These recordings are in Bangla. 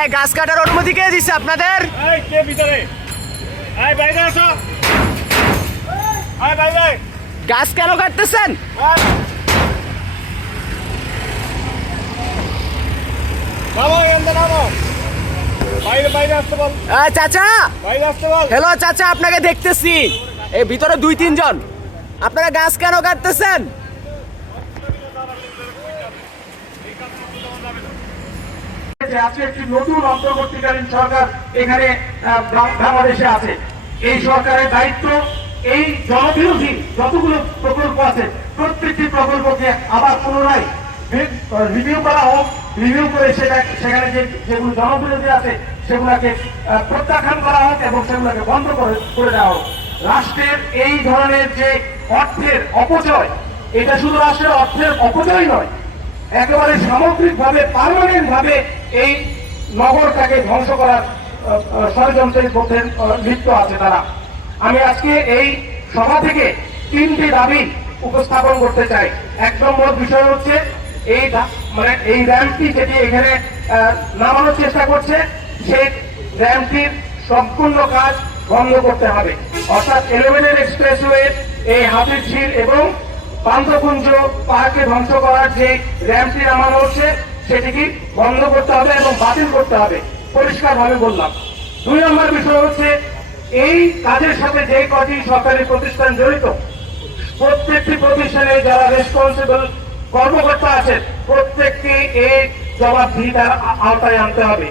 এই গাছ কাটার অনুমতি কে দিচ্ছে আপনাদের? এই কে ভিতরে? এই বাইরে আসো। এই বাইরে। গাছ কেন কাটতেছেন? নামো এখানে নামো। বাইরে বাইরে আসতে বল। চাচা, বাইরে আসতে বল। হ্যালো চাচা, আপনাকে দেখতেছি এই ভিতরে 2-3 জন। আপনারা গাছ কেন কাটতেছেন? আজকে একটি নতুন অন্তর্বর্তীকালীন সরকার এখানে বাংলাদেশে আছে। এই সরকারের দায়িত্ব এই জনবিরোধী যতগুলো প্রকল্প আছে প্রত্যেকটি প্রকল্পকে আবার পুনরায় রিভিউ করা হোক, রিভিউ করে সেখানে যেগুলো জনবিরোধী আছে সেগুলোকে প্রত্যাখ্যান করা হোক এবং সেগুলোকে বন্ধ করে দেওয়া হোক। রাষ্ট্রের এই ধরনের যে অর্থের অপচয়, এটা শুধু রাষ্ট্রের অর্থের অপচয় নয়, একেবারে সামগ্রিকভাবে পার্মানেন্ট ভাবে এই নগরটাকে ধ্বংস করার ষড়যন্ত্রের মধ্যে লিপ্ত আছে তারা। আমি আজকে এই সভা থেকে 3টি দাবি উপস্থাপন করতে চাই। 1 নম্বর বিষয় হচ্ছে এই র্যাম্পটি যেটি এখানে নামানোর চেষ্টা করছে সেই র্যাম্পটির সম্পূর্ণ কাজ বন্ধ করতে হবে। অর্থাৎ এলিভেটেড এক্সপ্রেসওয়ে এই হাতিরঝিল এবং পান্থকুঞ্জ পার্কে ধ্বংস করার যে র্যাম্পটি নামানো হচ্ছে সেটিকে বন্ধ করতে হবে এবং বাতিল করতে হবে, পরিষ্কার ভাবে বললাম। 2 নম্বর বিষয় হচ্ছে এই কাজের সাথে যে কটি সরকারি প্রতিষ্ঠান জড়িত প্রত্যেকটি প্রতিষ্ঠানে যারা রেসপন্সিবল কর্মকর্তা আছেন প্রত্যেককে এই জবাবদিহিতার আওতায় আনতে হবে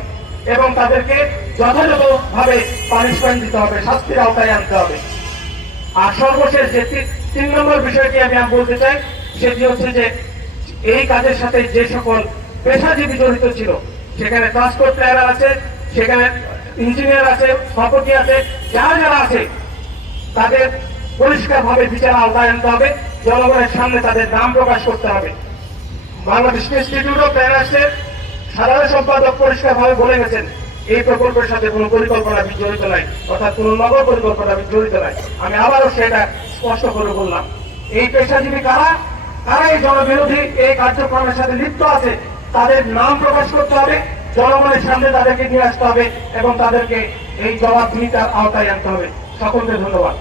এবং তাদেরকে যথাযথভাবে পানিশমেন্ট দিতে হবে, শাস্তির আওতায় আনতে হবে। আর সর্বশেষ যে 3 নম্বর বিষয়টি আমি বলতে চাই সেটি হচ্ছে যে এই কাজের সাথে যে সকল পেশাজীবী জড়িত ছিল, সেখানে ট্রান্সপোর্ট প্ল্যানার আছে, সেখানে ইঞ্জিনিয়ার আছে, স্থপতি আছে, যারা যারা আছে তাদের পরিষ্কারভাবে বিচার আওতায় আনতে হবে, জনগণের সামনে তাদের নাম প্রকাশ করতে হবে। বাংলাদেশ ইনস্টিটিউট অফ প্ল্যানার্সের সাধারণ সম্পাদক পরিষ্কারভাবে বলে গেছেন এই প্রকল্পের সাথে কোনো পরিকল্পনা জড়িত নাই, অর্থাৎ কোনো নগর পরিকল্পনা জড়িত নাই। আমি আবারও সেটা স্পষ্ট করে বললাম। এই পেশাজীবী কারা এই জনবিরোধী এই কার্যক্রমের সাথে লিপ্ত আছে তাদের নাম প্রকাশ করতে হবে, জনগণের সামনে তাদেরকে নিয়ে আসতে হবে এবং তাদেরকে এই জবাবদিহিতার আওতায় আনতে হবে। সকলকে ধন্যবাদ।